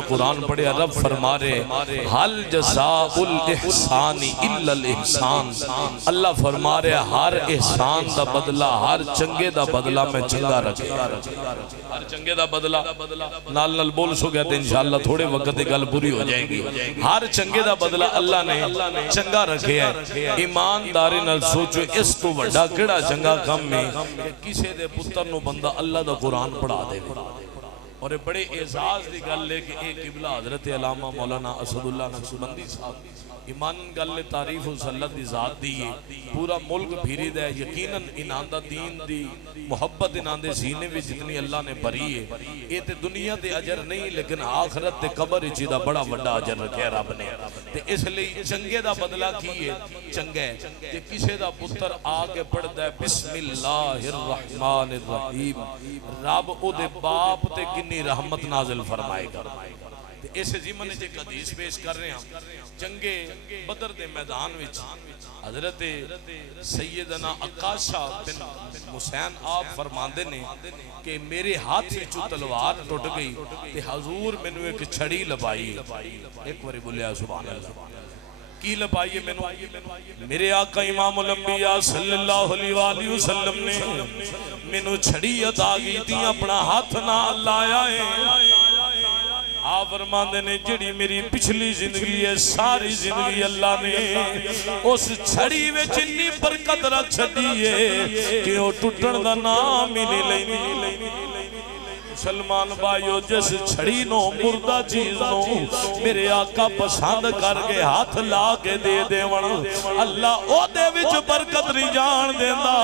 دا قرآن پڑھیا رب فرما رہے حل جزاء الاحسان الا الاحسان، اللہ فرما رہے ہر احسان دا بدلہ ہر چنگے دا بدلہ میں چنگا رکھے، ہر چنگے دا بدلہ نال نال بول سو گیا تھے انشاءاللہ تھوڑے وقت دی گل پوری ہو جائے گی، ہر چنگے دا بدلہ اللہ نے چنگا رکھے ہے۔ ایمانداری نال سوچو اس تو وڈا کیڑا چنگا کم میں کہ کسے دے پتر نو بندہ اللہ دا قرآن پڑھا دے، اور بڑے اعزاز دی گل لے کہ ایک قبلہ حضرت علامہ مولانا اسد اللہ نقشبندی صاحب ایمان گل تعریف و صلت دی ذات دیئے پورا ملک بھیری دے، یقیناً انہاں دا دین دی محبت انہاں دے سینے بھی جتنی اللہ نے بھری ہے، یہ تے دنیا دے اجر نہیں لیکن آخرت تے قبر اچھی دا بڑا بڑا اجر رکھے رب نے، تے اس لئے چنگے دا بدلہ کیے چنگے کہ کسے دا پتر آگے پڑھ دے بسم اللہ الرحمن الرحیم، رب او دے باپ تے کنی رحمت نازل فرمائے گا۔ اس زمن نے ایک حدیث پیش کر رہے ہیں، جنگے بدر دے میدان وچ حضرت سیدنا عکاشہ بن حسین آپ فرماندے نے کہ میرے ہاتھ وچوں تلوار ٹوٹ گئی تے حضور مینوں ایک چھڑی لبائی، ایک باری بولیا سبحان اللہ، کی لبائی مینوں؟ میرے آقا امام الانبیاء صلی اللہ علیہ وآلہ وسلم نے مینوں چھڑی عطا کی تھی، اپنا ہاتھ نہ لایا ہے، آپ فرماندے نے جڑی میری پچھلی زندگی ہے ساری زندگی اللہ نے اس چھڑی میں جنی برکت رکھ چھڑی ہے کہ وہ ٹوٹن دا نام ہی نہیں لینی۔ مسلمان بھائیو جس چھڑی نو مردہ چیز نو میرے آقا پسند کر کے ہاتھ لا کے دے دے ون اللہ او دے وچ برکت نہیں جان دینا،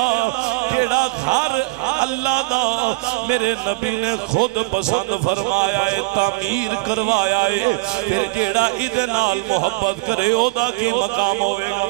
کیڑا گھر اللہ دا میرے نبی نے خود پسند فرمایا ہے تعمیر کروایا ہے، پھر جیڑا ادھے نال محبت کرے او دا کی مقام ہوئے گا۔